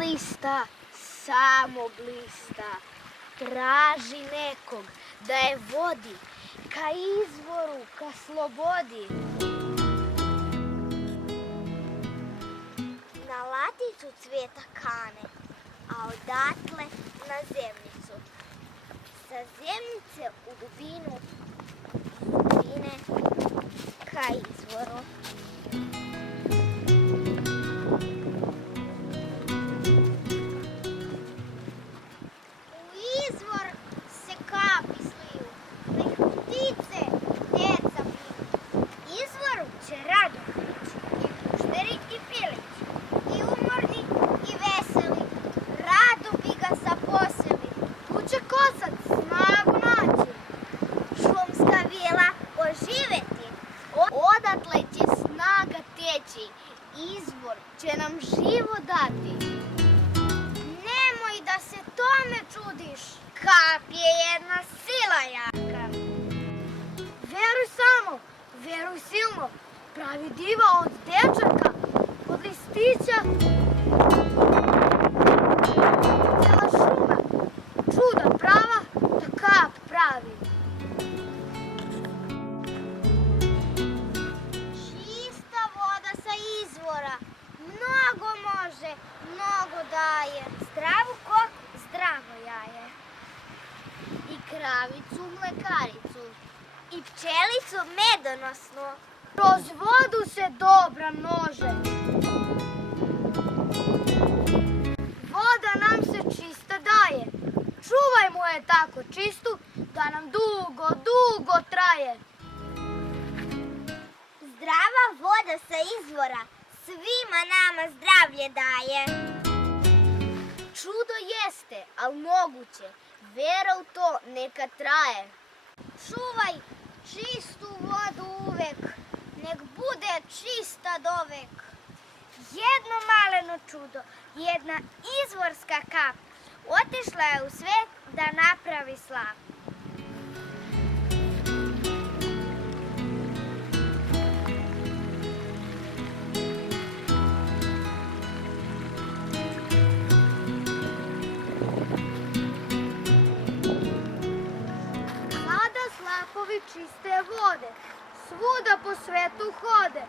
lista samo blista, traži nekog da je vodi ka izvoru, ka slobodi. Na laticu cvijeta kane, a odatle na zemljicu. Sa zemljice u dubinu, dubine ka izvoru. U izvor se kapi sliju, nek ptice djeca piju. Izvoru će rado prići, i pušteri i pilići, i umorni i veseli, rado bi ga zaposeli. Tu će kosac snagu naći, šumska vila oživeti, odatle će snaga teći, izvor će nam život dati. Nemoj da se tome čudiš, kap je jedna sila jaka. Veruj samo, veruj silno, pravi diva od dečaka, od listića. Cijela šuma, čuda prava, da kap pravi. Čista voda sa izvora, mnogo može, mnogo daje. Zdravu koku, zdravo jaje. I kravicu mlekaricu, i pčelicu medonosnu. Kroz vodu se dobra množe. Voda nam se čista daje. Čuvajmo je tako čistu, da nam dugo, dugo traje. Zdrava voda sa izvora svima nama zdravlje daje. Čudo jeste, al moguće, vera u to neka traje. Čuvaj čistu vodu uvek, nek bude čista dovek. Jedno maleno čudo, jedna izvorska kap, otišla je u svet da napravi slav. Slapovi čiste vode, svuda po svetu hode.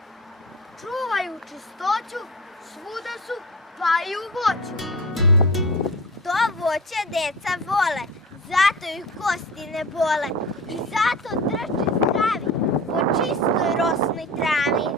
Čuvaju čistoću, svuda su, pa i u voću. To voće deca vole, zato ih kosti ne bole. I zato trče zdravi po čistoj rosnoj travi.